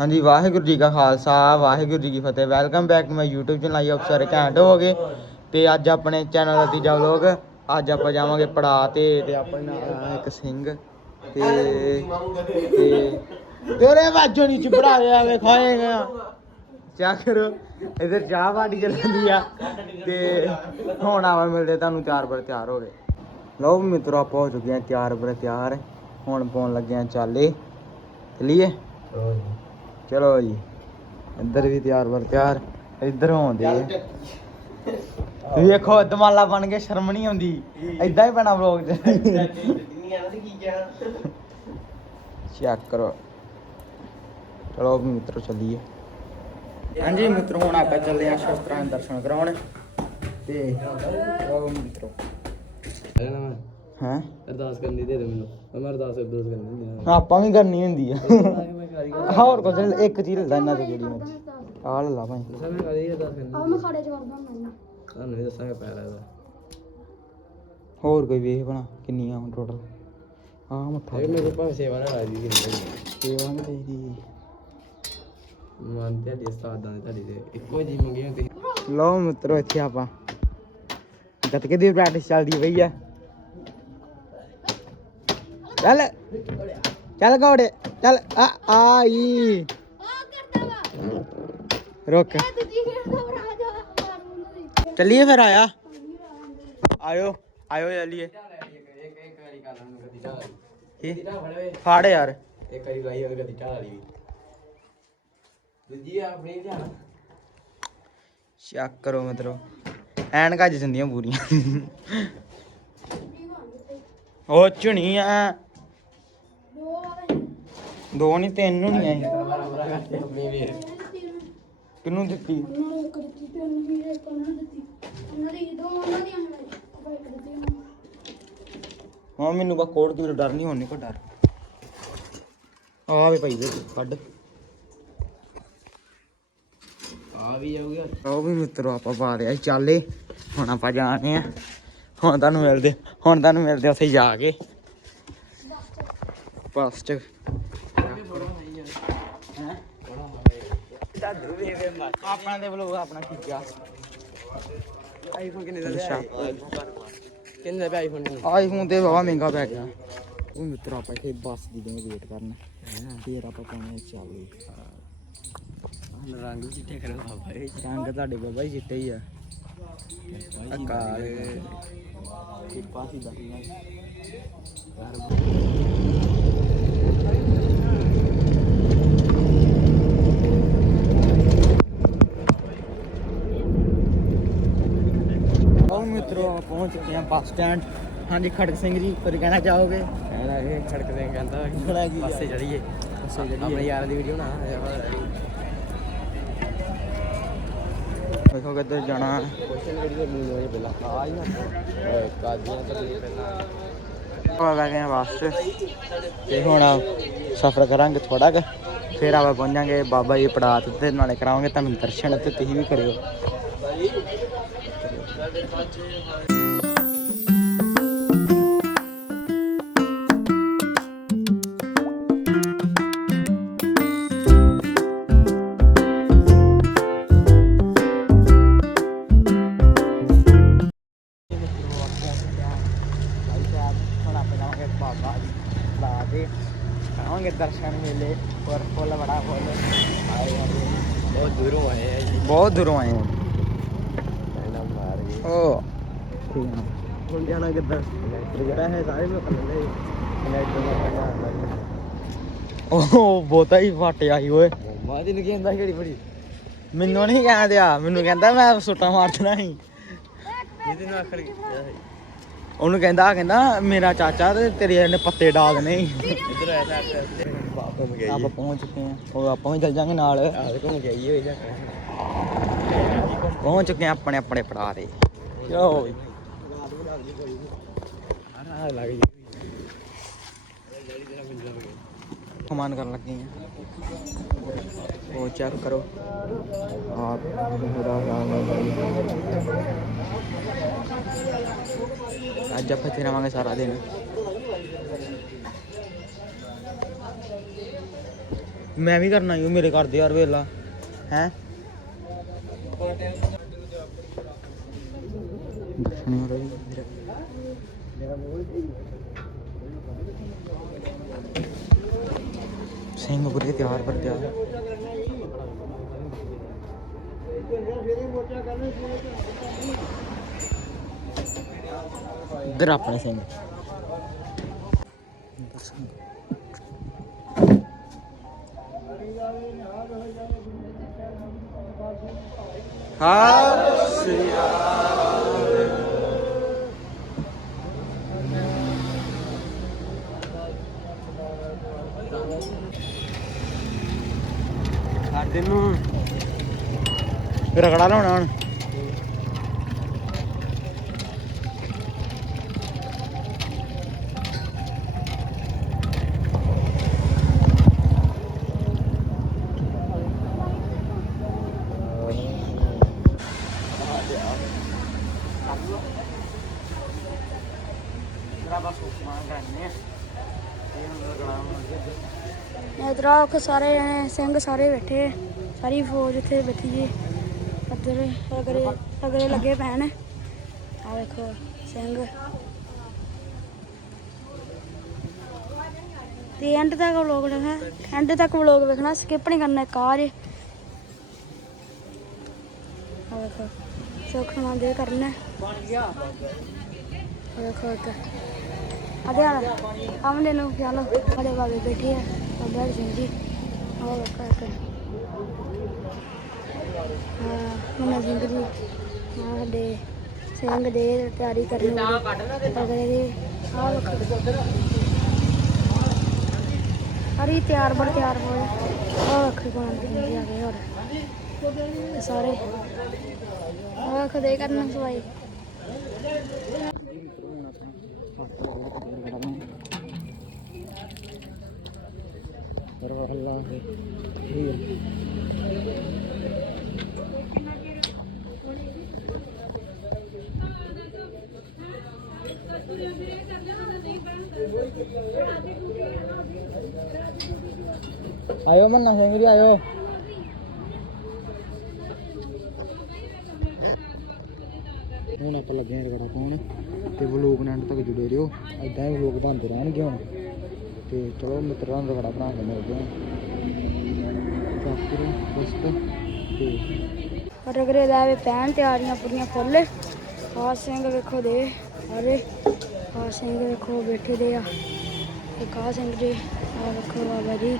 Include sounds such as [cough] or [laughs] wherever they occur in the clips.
ਹਾਂਜੀ, ਵਾਹਿਗੁਰੂ ਜੀ ਕਾ ਖਾਲਸਾ, ਵਾਹਿਗੁਰੂ ਜੀ ਕੀ ਫਤਿਹ। Welcome back to my YouTube channel ਆਈ ਅਫਸਰ ਘੈਂਟ ਹੋ ਤੇ ਅੱਜ ਆਪਣੇ ਚੈਨਲ ਦਾ ਤੀਜਾ ਵਲੋਗ ਅੱਜ ਆਪਾਂ ਜਾਵਾਂਗੇ ਪੜਾ ਤੇ ਤੇ ਆਪਣੇ ਨਾਲ ਇੱਕ ਸਿੰਘ। ਤੇ ਤੇ ਤੇਰੇ ਵਾਜੋ ਨਹੀਂ ਚਪੜਾ ਰਿਹਾ ਵੇ ਖਾਏਗਾ ਚਾਹ ਕਰੋ, ਇਧਰ ਚਾਹ ਪਾਣੀ ਚੱਲਦੀ ਆ। ਤੇ ਹੁਣ ਆਵਾ ਮਿਲਦੇ ਤੁਹਾਨੂੰ ਤਿਆਰ ਪਰ ਤਿਆਰ ਹੋ ਗਏ। ਲਓ ਵੀ ਮਿੱਤਰੋ, ਆਪਾਂ ਹੋ ਚੁੱਕੇ ਆ ਤਿਆਰ ਪਰ ਤਿਆਰ। ਹੁਣ ਪਾਉਣ ਲੱਗੇ ਆ ਚਾਲੇ। ਚਲੀਏ? ਚਲੋ ਜੀ। ਇੱਧਰ ਵੀ ਤਿਆਰ ਬਰ ਤਿਆਰ। ਇੱਧਰ ਹੋਉਂਦੇ ਆ। ਵੇਖੋ ਦਮਾਲਾ ਬਣ ਕੇ ਸ਼ਰਮ ਨਹੀਂ ਆਉਂਦੀ। ਐਦਾਂ ਹੀ ਬਣਾ ਵਲੌਗ ਚ। ਚੈੱਕ ਕਰੋ। ਚਲੋ ਮਿੱਤਰੋ ਚੱਲੀਏ। ਹਾਂਜੀ ਮਿੱਤਰੋ ਹੁਣ ਆਪਾਂ ਚੱਲੇ ਆ ਸ਼ਸਤਰਾਂ ਦੇ ਦਰਸ਼ਨ ਕਰਾਉਣ। ਤੇ ਚਲੋ ਮਿੱਤਰੋ। ਹੈ? ਅਰਦਾਸ ਕਰਨੀ ਦੇ ਦੇ ਮੈਨੂੰ। ਮੈਂ ਅਰਦਾਸ ਅਰਦਾਸ ਕਰਨੀ ਹੁੰਦੀ ਆਪਾਂ ਵੀ ਕਰਨੀ ਹੁੰਦੀ ਆ। ਮੈਂ ਹੋਰ ਕੁਝ ਨੀ, ਇੱਕ ਚੀਜ਼ ਲੈਦਾ ਇਹਨਾਂ ਤੋਂ ਜਿਹੜੀ ਮਰਜ਼ੀ। ਆਹ ਲੈ ਲਾ ਭਾਈ। ਦੱਸਾਂ ਮੈਂ ਕਾਦੀ ਅਰਦਾਸ ਕਰਨੀ ਆਹ ਮੈਂ ਖਾੜੇ ਚ ਵੜਦਾ ਹੁੰਦਾ ਤੁਹਾਨੂੰ ਵੀ ਦੱਸਾਂਗਾ ਪੈਰਾ ਦਾ ਹੋਰ ਕੋਈ ਵੇਖ ਬਣਾ ਕਿੰਨੀਆਂ ਹੁਣ ਟੋਟਲ ਆਹ ਮੱਥਾ ਇਹ ਮੇਰੇ ਭਾਵੇਂ ਸੇਵਾ ਨਾ ਰਾਜੀ ਦੀ ਸੇਵਾ ਨਹੀਂ ਚਾਹੀਦੀ। ਮਨ ਤੇ ਤੁਹਾਡੀ ਉਸਤਾਦਾਂ ਦੀ ਤੁਹਾਡੀ ਤੇ ਇੱਕੋ ਜੀ ਮੰਗੀ ਹੁੰਦੀ। ਲਓ ਮਿੱਤਰੋ ਇੱਥੇ ਆਪਾਂ। ਗੱਤਕੇ ਦੀ ਪ੍ਰੈਕਟਿਸ ਚੱਲਦੀ ਪਈ ਆ। ਚੱਲ ਚੱਲ ਗੋੜੇ ਚੱਲ ਆ ਆਈ ਰੁਕ ਚੱਲੀਏ ਫਿਰ ਆਇਆ ਆਇਓ ਆਇਓ ਚੱਲੀਏ ਇੱਕ ਇੱਕ ਵਾਰੀ ਕਰ ਕੀ ਕਦੀ ਯਾਰ ਇੱਕ ਵਾਰੀ ਗਾਈ ਹੋਵੇ ਕਦੀ ਢਾਲ ਵਾਲੀ ਵੀ ਦੂਜੀ ਆਪਣੀ ਧਿਆਨ ਚੈੱਕ ਕਰੋ ਮਿੱਤਰੋ ਐਨਕਾਂ ਚ ਜਾਂਦੀਆਂ ਪੂਰੀਆਂ ਉਹ ਚੁਣੀ ਆ ਦੋ ਨਹੀਂ ਤਿੰਨ ਕਰਦੇ ਆਪਣੀ ਵੀ ਕਿਹਨੂੰ ਦਿੱਤੀ? ਉਹਨਾਂ ਨੂੰ ਇੱਕ ਦਿੱਤੀ ਤੇ ਉਹਨੂੰ ਵੀ ਇੱਕ ਉਹਨਾਂ ਨੂੰ ਦਿੱਤੀ ਉਹਨਾਂ ਦੀ ਦੋ ਉਹਨਾਂ ਦੀਆਂ ਹਨ ਆਪਾਂ ਇੱਕ ਦਿੱਤੀ ਉਹਨਾਂ ਨੂੰ। ਹਾਂ ਮੈਨੂੰ ਬਾ ਕੋੜ ਕੀ ਡਰ ਨਹੀਂ ਹੋਣੀ ਕੋ ਡਰ। ਆ ਵੇ ਭਾਈ ਵੇ ਕੱਢ। ਆ ਵੀ ਜਾਊਗਾ ਉਹ ਵੀ ਮਿੱਤਰੋ ਆਪਾਂ ਪਾ ਰਿਆ ਚਾਲੇ। ਹੁਣ ਆਪਾਂ ਜਾਣੇ ਆ। ਹੁਣ ਤੁਹਾਨੂੰ ਮਿਲਦੇ ਹੁਣ ਤੁਹਾਨੂੰ ਮਿਲਦੇ ਉੱਥੇ ਜਾ ਕੇ। ਚ ਆਪਣਾ ਦੇ ਬਲੋ ਆਪਣਾ ਆ ਆਈਫੋਨ ਕਿੰਨੇ ਦਾ। ਲਿਆ ਕਿੰਨੇ ਦਾ ਆਈਫੋਨ ਆਈਫੋਨ ਤੇ ਬਾਵਾ ਮਹਿੰਗਾ ਪੈ ਗਿਆ। ਉਹ ਮਿੱਤਰ ਆਪਾਂ ਇੱਥੇ ਬੱਸ ਦੀ ਦੇ ਵੇਟ ਕਰਨਾ। ਫੇਰ ਆਪਾਂ ਪਾਉਣੇ ਚਾਲੇ ਰੰਗ ਚਿੱਟੇ ਕਰੇ ਬਾਬਾ ਇਹ ਰੰਗ ਤੁਹਾਡੇ ਬਾਬਾ ਜੀ ਚਿੱਟੇ ਹੀ ਆ। ਅਕਾਲ। ਕਿਰਪਾ ਸੀ ਦਾ ਮਿੱਤਰੋ ਪਹੁੰਚ ਚੁੱਕੇ ਬੱਸ ਸਟੈਂਡ। ਹਾਂਜੀ ਖੜਕ ਸਿੰਘ ਜੀ ਕੁਝ ਕਹਿਣਾ ਚਾਹੋਗੇ? ਕਹਿਣਾ ਇਹ ਖੜਕਦੇ ਕਹਿੰਦਾ ਆ? ਪਾਸੇ ਚੜੀਏ ਪਾਸੇ ਚੜੀਏ। ਆਪਣੇ ਯਾਰ ਦੀ ਵੀਡੀਓ ਨਾ ਵੇਖੋ ਕਿੱਧਰ ਜਾਣਾ। ਕੁਐਸਚਨ ਪਹਿਲਾਂ। ਆ ਹੀ ਨਾ। ਓਏ ਕਾਦੀਆਂ ਤਾਂ ਪਹਿਲਾਂ। ਬੱਸ 'ਚ। ਤੇ ਹੁਣ ਸਫ਼ਰ ਕਰਾਂਗੇ ਥੋੜਾ ਕੁ। ਫਿਰ ਆਪਾਂ ਪਹੁੰਚਾਂਗੇ ਬਾਬਾ ਜੀ ਪੜਾਤ ਤੇ ਨਾਲੇ ਕਰਾਵਾਂਗੇ ਤੁਹਾਨੂੰ ਦਰਸ਼ਨ ਤੇ ਤੁਸੀਂ ਵੀ ਕਰਿਓ। ਬਹੁਤ ਦੂਰੋਂ ਆਏ ਆ ਜੀ। ਬਹੁਤ ਦੂਰੋਂ ਆਏ ਹਾਂ ਇਹਨਾਂ ਮਾਰ ਗਏ। ਓ ਠੀਕ ਆ। ਹੁਣ ਜਾਣਾ ਕਿੱਦਾਂ? ਪੈਸੇ ਸਾਰੇ ਮੈਂ ਕਰ ਲੈਂਦੇ ਕਨੈਕਟ ਦਾ ਉਹ ਬਹੁਤਾ ਹੀ ਫਾਟਿਆ ਸੀ ਓਏ। ਮਾਂ ਦੀ ਨਕੀ ਹੁੰਦਾ ਕਿਹੜੀ ਬੜੀ ਮੈਨੂੰ ਨਹੀਂ ਕਹਿਣ ਦਿਆ ਮੈਨੂੰ ਕਹਿੰਦਾ ਮੈਂ ਸੁੱਟਾ ਮਾਰ ਦੇਣਾ ਸੀ। ਜਿਹਦੇ ਨਾਲ ਗਿਆ ਉਹਨੂੰ ਕਹਿੰਦਾ ਕਹਿੰਦਾ ਮੇਰਾ ਚਾਚਾ ਤੇ ਤੇਰੇ ਨੇ ਪੱਤੇ ਦੇਣੇ ਸੀ ਇਧਰ ਆਇਆ ਬਾਪ ਨੂੰ ਆਪਾਂ ਪਹੁੰਚ ਚੁੱਕੇ ਹਾਂ। ਉਹ ਆਪਾਂ ਵੀ ਚੱਲ ਜਾਾਂਗੇ ਨਾਲ। ਆਹ ਘੁੰਮ ਗਈ ਹੋਈ ਜਾ ਪਹੁੰਚ ਚੁੱਕੇ ਹਾਂ ਆਪਣੇ ਆਪਣੇ ਪੜਾ ਤੇ ਚਲੋ ਵੀ। ਆ ਲੱਗ ਜੀ ਕਮਾਨ ਕਰਨ ਲੱਗੇ ਹਾਂ। ਉਹ ਚੈੱਕ ਕਰੋ। ਆਪ ਪੂਰਾ ਰਾਮ ਅੱਜ ਆਪਾਂ ਇੱਥੇ ਰਵਾਂਗੇ ਸਾਰਾ ਦਿਨ। ਮੈਂ ਵੀ ਕਰਨਾ ਹੀ ਮੇਰੇ ਦੇ ਯਾਰ ਵੇਲਾ ਹੈ? ਦੱਸਣੀ ਹੋ ਰਹੀ ਸਿੰਘ ਬੁਰੇ ਤਿਆਰ, ਪਰ ਤਿਆਰ। ਇੱਧਰ ਆਪਣੇ ਸਿੰਘ। ਹਾਂ ਸ੍ਰੀ ਸਾਡੇ ਨੂੰ ਰਗੜਾ ਲਾਉਣਾ ਹੁਣ। ਇਧਰ ਕੇ ਸਾਰੇ ਜਣੇ, ਸਿੰਘ ਸਾਰੇ ਬੈਠੇ ਸਾਰੀ ਫੌਜ ਇੱਥੇ ਬੈਠੀ ਜੀ। ਇੱਧਰ ਅਗਰੇ ਅਗਰੇ ਲੱਗੇ ਪੈਣ। ਆ ਵੇਖੋ, ਸਿੰਘ। ਤੇ ਐਂਡ ਤੱਕ ਵਲੋਗ ਦੇਖਣਾ ਐਂਡ ਤੱਕ ਵਲੋਗ ਵੇਖਣਾ ਸਕਿਪ ਨਹੀਂ ਕਰਨਾ ਕਾਰ ਆ ਵੇਖੋ ਸੁਖਣਾ ਦੇ ਕਰਨਾ। ਬਣ ਗਿਆ ਵੇਖੋ ਇੱਧਰ ਅਦੇ ਆ ਆਮਦੇ ਨੂੰ ਪਿਆਲੋ ਸਾਡੇ ਬਾਬੇ ਬੈਠੇ ਆ, ਬਾਬਾ ਸਿੰਘ ਜੀ। ਆਹ ਵੇਖੋ ਮਨਾ ਸਿੰਘ ਜੀ ਆਹ ਸਾਡੇ ਸਿੰਘ ਦੇ ਤਿਆਰੀ ਕਰਨ ਦੀ। ਅਗਲੇ ਦੇ ਆਹ ਹਰੀ ਤਿਆਰ ਬੜ, ਤਿਆਰ ਹੋਏ ਆਹ ਵੇਖੋ ਕੋਣ ਜੀ ਆ ਗਏ ਹੋਰ। ਸਾਰੇ। ਆਹ ਵੇਖੋ ਕਰਨ ਸਵਾਈ। ਆਇਓ ਮੰਨਾ ਸਿੰਘ ਜੀ ਆਇਓ ਹੁਣ ਆਪਾਂ ਲੱਗੇ ਹਾਂ ਰਗੜਾ ਪਾਉਣ ਤੇ ਵਲੋਗ ਨਾਲ ਤੱਕ ਜੁੜੇ ਰਹੋ। ਐਦਾਂ ਹੀ ਵਲੋਗ ਬਣਦੇ ਰਹਿਣਗੇ ਹੁਣ। ਤੇ ਚਲੋ ਮਿੱਤਰਾਂ ਨੂੰ ਰਗੜਾ ਬਣਾ ਕੇ ਮਿਲਦੇ ਹਾਂ ਕਾਪਰੀ ਪੁਸਤ ਤੇ ਰਗਰੇ ਦਾ ਵੀ ਪੈਣ ਤਿਆਰੀਆਂ ਪੂਰੀਆਂ ਫੁੱਲ। ਆ ਸਿੰਘ ਵੇਖੋ ਦੇ, ਸਾਰੇ। ਆ ਸਿੰਘ ਵੇਖੋ ਬੈਠੇ ਦੇ ਆ। ਇੱਕ ਸਿੰਘ ਜੀ ਆ ਵੇਖੋ ਬਾਬਾ ਜੀ।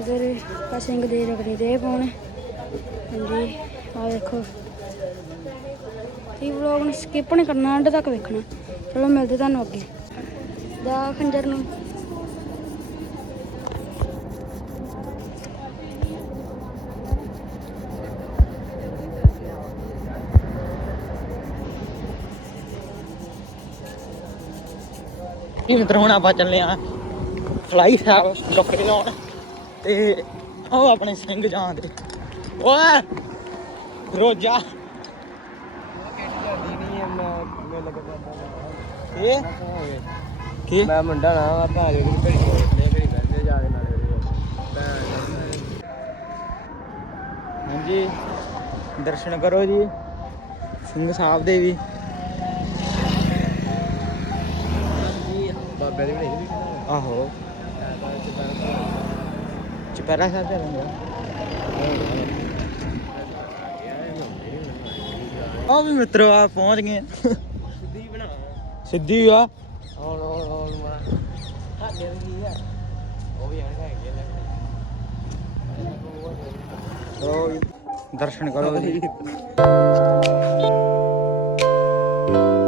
ਇਧਰ ਆ ਸਿੰਘ ਦੇ ਰਗੜੇ ਦੇ ਪਾਉਣ। ਹਾਂਜੀ ਆ ਵੇਖੋ। ਇਹ ਵਲੋਗ ਨੂੰ ਸਕਿਪ ਨਹੀਂ ਕਰਨਾ, ਅੰਡ ਤੱਕ ਵੇਖਣਾ। ਚਲੋ, ਮਿਲਦੇ ਤੁਹਾਨੂੰ ਅੱਗੇ। ਦਾ ਖੰਜਰ ਨੂੰ। ਕੀ ਮਿੱਤਰ, ਹੁਣ ਆਪਾਂ ਚੱਲੇ ਆ ਫਲਾਈ ਸਾਹਿਬ ਕੱਪੜੇ ਲਾਉਣ। ਤੇ ਉਹ ਆਪਣੇ ਸਿੰਘ ਜਾਂਦੇ ਓਏ, ਰੋਜਾ। ਇਹ ਕੀ? ਮੈਂ ਮੁੰਡਾ ਨਾ ਆ ਭਾਜ ਦੀ ਘੜੀ ਨੇ ਘੜੀ ਬੈਠੇ ਜਾ ਕੇ ਨਾਲੇ ਹਾਂਜੀ ਦਰਸ਼ਨ ਕਰੋ ਜੀ। ਸਿੰਘ ਸਾਹਿਬ ਦੇ ਵੀ। ਬਾਬੇ ਦੀ ਆਹੋ। ਚੁਪਹਿਰਾ ਸਾਹਿਬ ਚੱਲੂਗਾ ਉਹ ਵੀ ਮਿੱਤਰੋ ਆ ਪਹੁੰਚ ਗਏ। ਸਿੱਧੀ ਆ। ਮਾ ਉਹ ਵੀ ਆਣ ਦਰਸ਼ਨ ਕਰੋ ਜੀ। [laughs]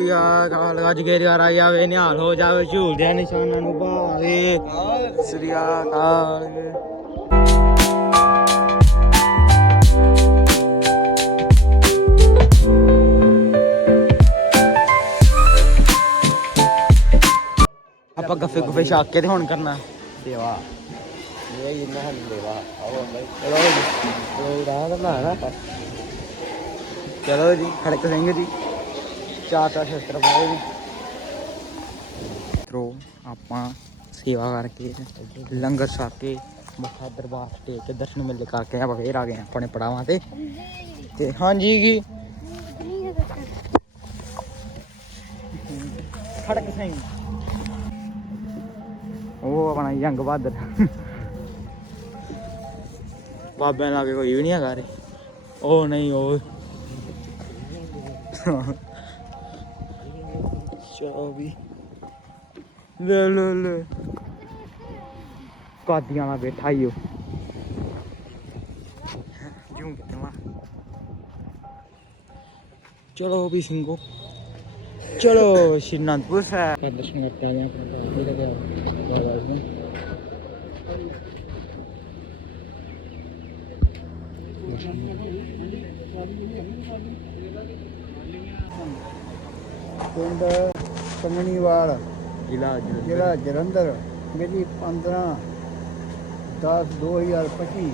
ਸ੍ਰੀ ਅਕਾਲ ਅੱਜ ਗੇਰ ਆ ਜਾਵੇ, ਨਿਹਾਲ ਹੋ ਜਾਵੇ ਝੂਲਦੇ ਨਿਸ਼ਾਨਾਂ ਨੂੰ ਭਾਵੇ। ਸ੍ਰੀ ਅਕਾਲ। ਆਪਾਂ ਗੱਫੇ ਗੁਫੇ ਛੱਕ ਕੇ ਤੇ ਹੁਣ ਕਰਨਾ। ਦੇਵਾ ਇਹ ਜਿੰਨਾ ਹਨ ਦੇਵਾ ਆਓ ਅੰਦਰ ਚਲੋ ਜੀ। ਉਹ ਰਾਹ ਦਾ ਨਾ। ਚਲੋ ਜੀ, ਖੜਕ ਸਿੰਘ ਜੀ। ਚਾਰ ਪਾਏ ਮਿੱਤਰੋ ਆਪਾਂ ਸੇਵਾ ਕਰਕੇ ਲੰਗਰ ਛਕ ਕੇ ਮੱਥਾ ਦਰਬਾਰ ਟੇਕ ਕੇ ਦਰਸ਼ਨ ਮੇਲੇ ਕਰਕੇ ਆਪਾਂ ਫੇਰ ਆ ਗਏ ਆਪਣੇ ਪੜਾਵਾਂ ਤੇ। ਤੇ ਹਾਂਜੀ ਕੀ ਖੜਕ ਸਿੰਘ। ਉਹ ਆਪਣਾ ਜੰਗ ਬਹਾਦਰ। ਬਾਬਿਆਂ ਲਾਗੇ ਕੋਈ ਵੀ ਨਹੀਂ ਹੈਗਾ ਰੇ। ਉਹ ਨਹੀਂ ਉਹ ਚੌਵੀ ਲੈ ਲੈ ਲੈ। ਕਾਦੀਆਂ ਨਾਲ ਬੈਠਾ ਈ ਉਹ। ਜੂੰ ਕਿਤੇ ਮਾ ਚਲੋ ਵੀ ਸਿੰਘੋ। ਚਲੋ ਸ਼੍ਰੀ ਅਨੰਦਪੁਰ ਸਾਹਿਬ ਦਾ ਦਰਸ਼ਨ ਕਰਕੇ ਆ ਗਏ ਆਪਣੇ ਘਰ ਦੇ ਬਾਬਾ ਜੀ। ਪਿੰਡ ਕੰਗਣੀਵਾਲ ਜ਼ਿਲ੍ਹਾ ਜ਼ਿਲ੍ਹਾ ਜਲੰਧਰ ਮੇਰੀ 15 10 2025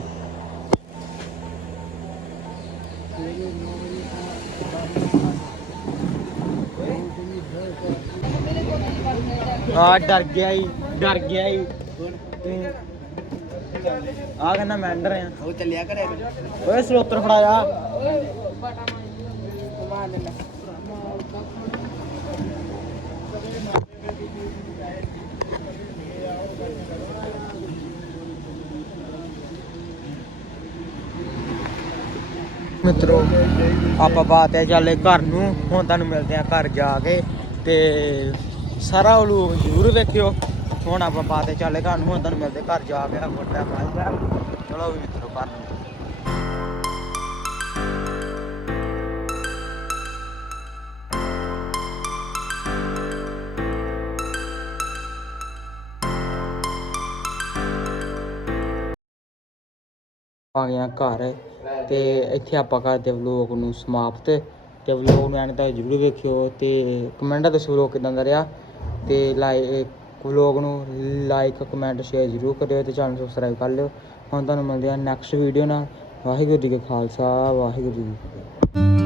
ਆ ਡਰ ਗਿਆ ਈ ਡਰ ਗਿਆ ਈ। ਆ ਕਹਿੰਦਾ ਮੈਂ ਅੰਦਰ ਆ। ਉਹ ਚੱਲਿਆ ਕਰੇ ਓਏ ਸਲੋਤਰ ਫੜਾ ਜਾ ਮਿੱਤਰੋ, ਆਪਾਂ ਬਾਤ ਹੈ ਚੱਲੇ ਘਰ ਨੂੰ। ਹੁਣ ਤੁਹਾਨੂੰ ਮਿਲਦੇ ਆ ਘਰ ਜਾ ਕੇ ਤੇ ਸਾਰਾ ਲੋਕ ਜ਼ਰੂਰ ਵੇਖਿਓ। ਹੁਣ ਆਪਾਂ ਬਾਤ ਹੈ ਚੱਲੇ ਘਰ ਨੂੰ, ਹੁਣ ਤੁਹਾਨੂੰ ਮਿਲਦੇ ਘਰ ਜਾ ਕੇ। ਵੱਡਾ ਬਾਈ ਚਲੋ ਵੀ ਮਿੱਤਰੋ, ਘਰ ਨੂੰ। ਆ ਗਿਆ ਘਰ। ਤੇ ਇੱਥੇ ਆਪਾਂ ਕਰਦੇ ਵਲੋਗ ਨੂੰ ਸਮਾਪਤ ਤੇ ਵਲੋਗ ਨੂੰ ਐਨ ਤੱਕ ਜਰੂਰ ਵੇਖਿਓ ਤੇ ਕਮੈਂਟਾਂ ਦੱਸੋ ਵਲੋਗ ਕਿਦਾਂ ਦਾ ਰਿਹਾ ਤੇ ਲਾਈਕ ਵਲੋਗ ਨੂੰ ਲਾਈਕ ਕਮੈਂਟ ਸ਼ੇਅਰ ਜਰੂਰ ਕਰਿਓ ਤੇ ਚੈਨਲ ਸਬਸਕ੍ਰਾਈਬ ਕਰ ਲਿਓ। ਹੁਣ ਤੁਹਾਨੂੰ ਮਿਲਦੇ ਆ ਨੈਕਸਟ ਵੀਡੀਓ ਨਾਲ। ਵਾਹਿਗੁਰੂ ਜੀ ਕਾ ਖਾਲਸਾ, ਵਾਹਿਗੁਰੂ ਜੀ ਕੀ ਫਤਿਹ।